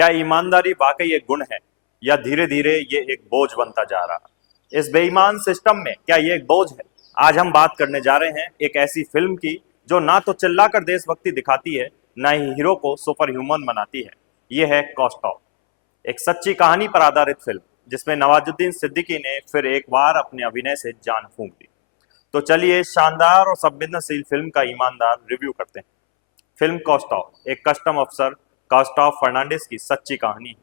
क्या ईमानदारी वाकई एक गुण है या धीरे धीरे ये एक बोझ बनता जा रहा है? इस बेईमान सिस्टम में क्या ये एक बोझ है? आज हम बात करने जा रहे हैं एक ऐसी फिल्म की जो ना तो चिल्लाकर देशभक्ति दिखाती है, ना ही हीरो को सुपर ह्यूमन बनाती है। ये है कॉस्ट ऑफ, एक सच्ची कहानी पर आधारित फिल्म जिसमें नवाजुद्दीन सिद्दीकी ने फिर एक बार अपने अभिनय से जान फूंक दी। तो चलिए शानदार और संवेदनशील फिल्म का ईमानदार रिव्यू करते हैं। फिल्म कॉस्ट ऑफ एक कस्टम अफसर कॉस्टॉफ फर्नांडिस की सच्ची कहानी है,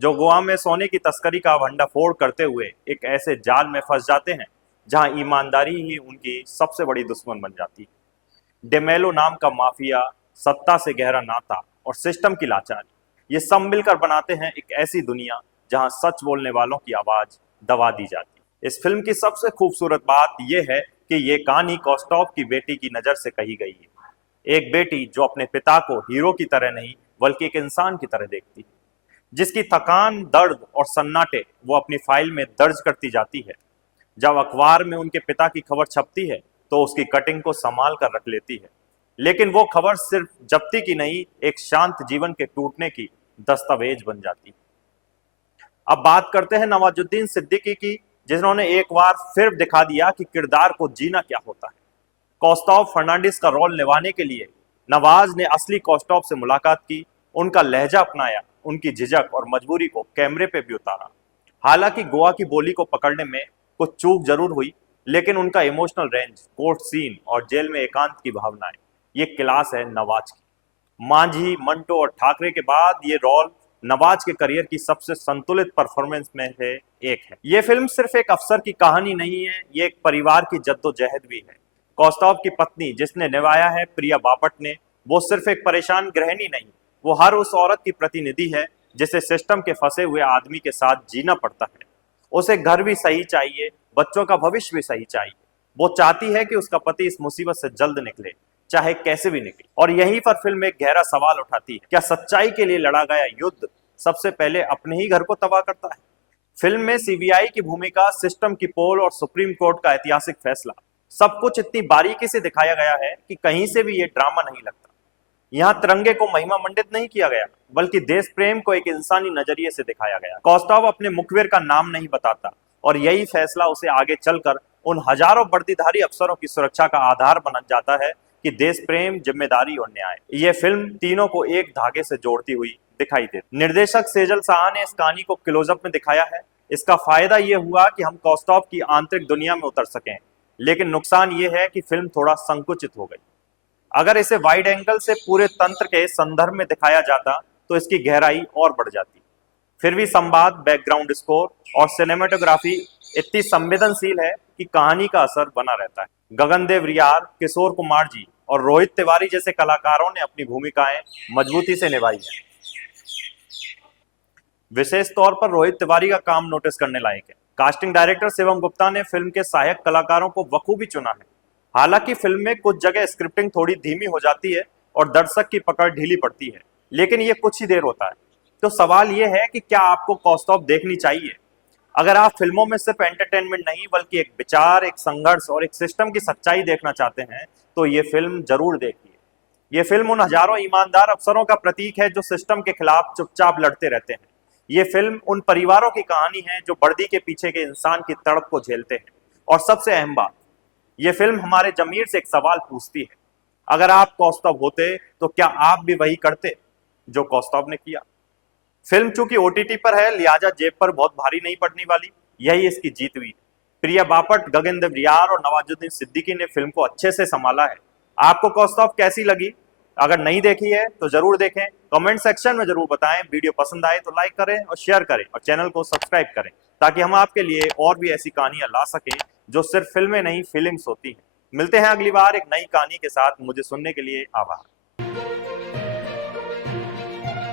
जो गोवा में सोने की तस्करी का भंडाफोड़ करते हुए एक ऐसे जाल में फंस जाते हैं जहां ईमानदारी ही उनकी सबसे बड़ी दुश्मन बन जाती है। डेमेलो नाम का माफिया, सत्ता से गहरा नाता और सिस्टम की लाचारी, ये सब मिलकर बनाते हैं एक ऐसी दुनिया जहां सच बोलने वालों की आवाज दबा दी जाती है। इस फिल्म की सबसे खूबसूरत बात यह है कि ये कहानी कॉस्टॉफ की बेटी की नज़र से कही गई है। एक बेटी जो अपने पिता को हीरो की तरह नहीं बल्कि एक इंसान की तरह देखती है, जिसकी थकान, दर्द और सन्नाटे वो अपनी फाइल में दर्ज करती जाती है। जब अखबार में उनके पिता की खबर छपती है तो उसकी कटिंग को संभाल कर रख लेती है, लेकिन वो खबर सिर्फ जब्ती की नहीं, एक शांत जीवन के टूटने की दस्तावेज बन जाती है। अब बात करते हैं नवाजुद्दीन सिद्दीकी की, जिन्होंने एक बार फिर दिखा दिया कि किरदार को जीना क्या होता है। कॉस्टॉफ फर्नांडिस का रोल निभाने के लिए नवाज ने असली कॉस्टॉफ से मुलाकात की, उनका लहजा अपनाया, उनकी झिझक और मजबूरी को कैमरे पे भी उतारा। हालांकि गोवा की बोली को पकड़ने में कुछ चूक जरूर हुई, लेकिन उनका इमोशनल रेंज, कोर्ट सीन और जेल में एकांत की भावनाएं, ये क्लास है नवाज की। मांझी, मंटो और ठाकरे के बाद ये रोल नवाज के करियर की सबसे संतुलित परफॉर्मेंस में से एक है। ये फिल्म सिर्फ एक अफसर की कहानी नहीं है, ये एक परिवार की जद्दोजहद भी है। कॉस्टॉफ की पत्नी जिसने निभाया है प्रिया बापट ने, वो सिर्फ एक परेशान गृहिणी नहीं, वो हर उस औरत की प्रतिनिधि है जिसे सिस्टम के फंसे हुए आदमी के साथ जीना पड़ता है। उसे घर भी सही चाहिए, बच्चों का भविष्य भी सही चाहिए। वो चाहती है कि उसका पति इस मुसीबत से जल्द निकले, चाहे कैसे भी निकले। और यहीं पर फिल्म एक गहरा सवाल उठाती है, क्या सच्चाई के लिए लड़ा गया युद्ध सबसे पहले अपने ही घर को तबाह करता है? फिल्म में सीबीआई की भूमिका, सिस्टम की पोल और सुप्रीम कोर्ट का ऐतिहासिक फैसला, सब कुछ इतनी बारीकी से दिखाया गया है कि कहीं से भी ये ड्रामा नहीं लगता। यहाँ तिरंगे को महिमा मंडित नहीं किया गया, बल्कि देश प्रेम को एक इंसानी नजरिए से दिखाया गया। कॉस्टॉफ अपने मुखबिर का नाम नहीं बताता, और यही फैसला उसे आगे चलकर उन हजारों वर्दीधारी अफसरों की सुरक्षा का आधार बन जाता है कि देश प्रेम, जिम्मेदारी और न्याय, ये फिल्म तीनों को एक धागे से जोड़ती हुई दिखाई देती। निर्देशक सेजल साहा ने इस कहानी को क्लोजअप में दिखाया है। इसका फायदा ये हुआ कि हम कॉस्टॉफ की आंतरिक दुनिया में उतर सकें, लेकिन नुकसान ये है कि फिल्म थोड़ा संकुचित हो गई। अगर इसे वाइड एंगल से पूरे तंत्र के संदर्भ में दिखाया जाता तो इसकी गहराई और बढ़ जाती। फिर भी संवाद, बैकग्राउंड स्कोर और सिनेमेटोग्राफी इतनी संवेदनशील है कि कहानी का असर बना रहता है। गगनदेव रियार, किशोर कुमार जी और रोहित तिवारी जैसे कलाकारों ने अपनी भूमिकाएं मजबूती से निभाई है। विशेष तौर पर रोहित तिवारी का काम नोटिस करने लायक है। कास्टिंग डायरेक्टर शिवम गुप्ता ने फिल्म के सहायक कलाकारों को बखूबी चुना है। हालांकि फिल्म में कुछ जगह स्क्रिप्टिंग थोड़ी धीमी हो जाती है और दर्शक की पकड़ ढीली पड़ती है, लेकिन ये कुछ ही देर होता है। तो सवाल ये है कि क्या आपको कॉस्ट ऑफ देखनी चाहिए? अगर आप फिल्मों में सिर्फ एंटरटेनमेंट नहीं बल्कि एक विचार, एक संघर्ष और एक सिस्टम की सच्चाई देखना चाहते हैं तो ये फिल्म जरूर देखिए। ये फिल्म उन हजारों ईमानदार अफसरों का प्रतीक है जो सिस्टम के खिलाफ चुपचाप लड़ते रहते हैं। ये फिल्म उन परिवारों की कहानी है जो वर्दी के पीछे के इंसान की तड़प को झेलते हैं। और सबसे अहम बात, ये फिल्म हमारे जमीर से एक सवाल पूछती है, अगर आप कॉस्टॉफ होते तो क्या आप भी वही करते जो कॉस्टॉफ ने किया? फिल्म चूंकि ओटीटी पर है, लिहाजा जेब पर बहुत भारी नहीं पड़ने वाली, यही इसकी जीत हुई। प्रिया बापट, गगनदेव रियार और नवाजुद्दीन सिद्दीकी ने फिल्म को अच्छे से संभाला है। आपको कॉस्टॉफ कैसी लगी? अगर नहीं देखी है तो जरूर देखें, कमेंट सेक्शन में जरूर बताएं। वीडियो पसंद आए तो लाइक करें और शेयर करें और चैनल को सब्सक्राइब करें, ताकि हम आपके लिए और भी ऐसी कहानियां ला सकें जो सिर्फ फिल्में नहीं, फीलिंग्स होती हैं। मिलते हैं अगली बार एक नई कहानी के साथ। मुझे सुनने के लिए आभार।